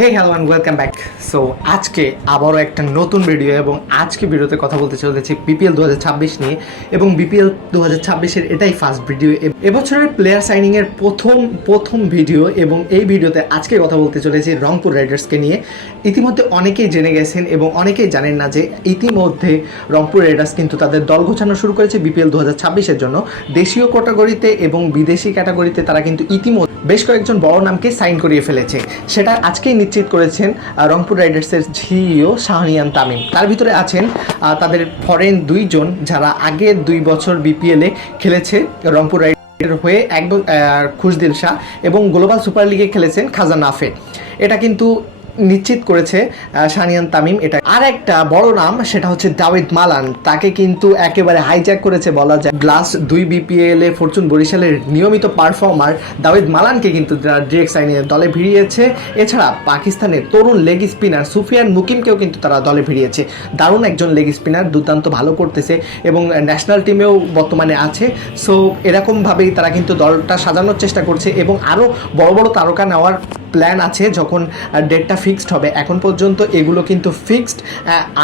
Hey hello and welcome back. So আজকে আবারও একটা নতুন ভিডিও এবং আজকে ভিডিওতে কথা বলতে চলেছি বিপিএল 2026 নিয়ে এবং বিপিএল 2026-এর এটাই ফার্স্ট ভিডিও, এবছরের প্লেয়ার সাইনিংয়ের প্রথম ভিডিও এবং এই ভিডিওতে আজকে কথা বলতে চলেছি রংপুর রাইডার্সকে নিয়ে। ইতিমধ্যে অনেকেই জেনে গেছেন এবং অনেকেই জানেন না যে ইতিমধ্যে রংপুর রাইডার্স কিন্তু তাদের দল গোছানো শুরু করেছে বিপিএল 2026-এর জন্য। দেশীয় ক্যাটাগরিতে এবং বিদেশি ক্যাটাগরিতে তারা কিন্তু ইতিমধ্যে বেশ কয়েকজন বড় নামকে সাইন করিয়ে ফেলেছে। সেটা আজকেই নিশ্চিত করেছেন রংপুর রাইডার্সের সিইও শাহরিয়ার তামিম। তার ভিতরে আছেন তাদের ফরেন দুইজন যারা আগের 2 বছর বিপিএলে খেলেছে রংপুর রাইডার্সের হয়ে, খুশদিল শাহ এবং গ্লোবাল সুপার লিগে খেলেছেন খাজা নাফে। এটা কিন্তু নিশ্চিত করেছে শাহরিয়ার তামিম। এটা আর একটা বড় নাম, সেটা হচ্ছে দাউদ মালান। তাকে কিন্তু একেবারে হাইজ্যাক করেছে বলা যায়। লাস্ট 2 বিপিএল এ ফরচুন বরিশালের নিয়মিত পারফর্মার দাউদ মালানকে কিন্তু ডিরেক্ট সাইনে দলে ভিড়িয়েছে। এছাড়া পাকিস্তানের তরুণ লেগ স্পিনার সুফিয়ান মুকিমকেও কিন্তু তারা দলে ভিড়িয়েছে। দারুণ একজন লেগ স্পিনার, দুর্দান্ত ভালো করতেছে এবং ন্যাশনাল টিমেও বর্তমানে আছে। সো এরকমভাবেই তারা কিন্তু দলটা সাজানোর চেষ্টা করছে এবং আরও বড় বড় তারকা নেওয়ার প্ল্যান আছে যখন ডেটটা ফিক্সড হবে। এখন পর্যন্ত এগুলো কিন্তু ফিক্সড।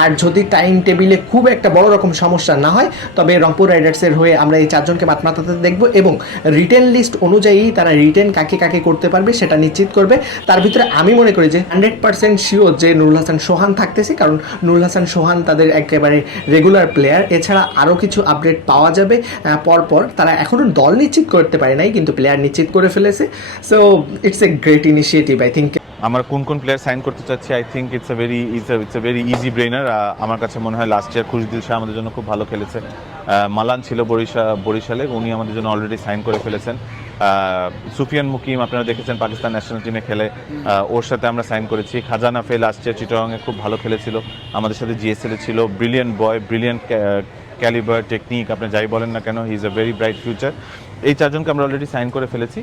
আর যদি টাইম টেবিলে খুব একটা বড় রকম সমস্যা না হয় তবে রংপুর রাইডার্সের হয়ে আমরা এই 4 জনকে মাঠ মাতাতে দেখব এবং রিটেন লিস্ট অনুযায়ী তারা রিটেন কাকে কাকে করতে পারবে সেটা নিশ্চিত করবে। তার ভিতরে আমি মনে করি যে 100% শিওর যে নুরুল হাসান সোহান থাকতেছে, কারণ নুরুল হাসান সোহান তাদের একেবারে রেগুলার প্লেয়ার। এছাড়া আরও কিছু আপডেট পাওয়া যাবে পরপর। তারা এখনও দল নিশ্চিত করতে পারে নাই, কিন্তু প্লেয়ার নিশ্চিত করে ফেলেছে। So it's a great initiative I think. আমরা কোন প্লেয়ার সাইন করতে চাচ্ছি, I think it's a very easy brainer. আমার কাছে মনে হয় লাস্ট ইয়ার খুশদিল শাহ আমাদের জন্য খুব ভালো খেলেছে। মালান ছিল বরিশালে, উনি আমাদের জন্য অলরেডি সাইন করে ফেলেছেন। সুফিয়ান মুকিম আপনারা দেখেছেন পাকিস্তান ন্যাশনাল টিমে খেলে, ওর সাথে আমরা সাইন করেছি। খাজা নাফে লাস্ট ইয়ার চিটাগংয়ে খুব ভালো খেলেছিল, আমাদের সাথে জিএসএলে ছিল। ব্রিলিয়ান্ট বয়, ব্রিলিয়ান্ট ক্যালিবার, টেকনিক, আপনি যাই বলেন না কেন, he is a very bright future. এই 4 জনকে আমরা অলরেডি সাইন করে ফেলেছি।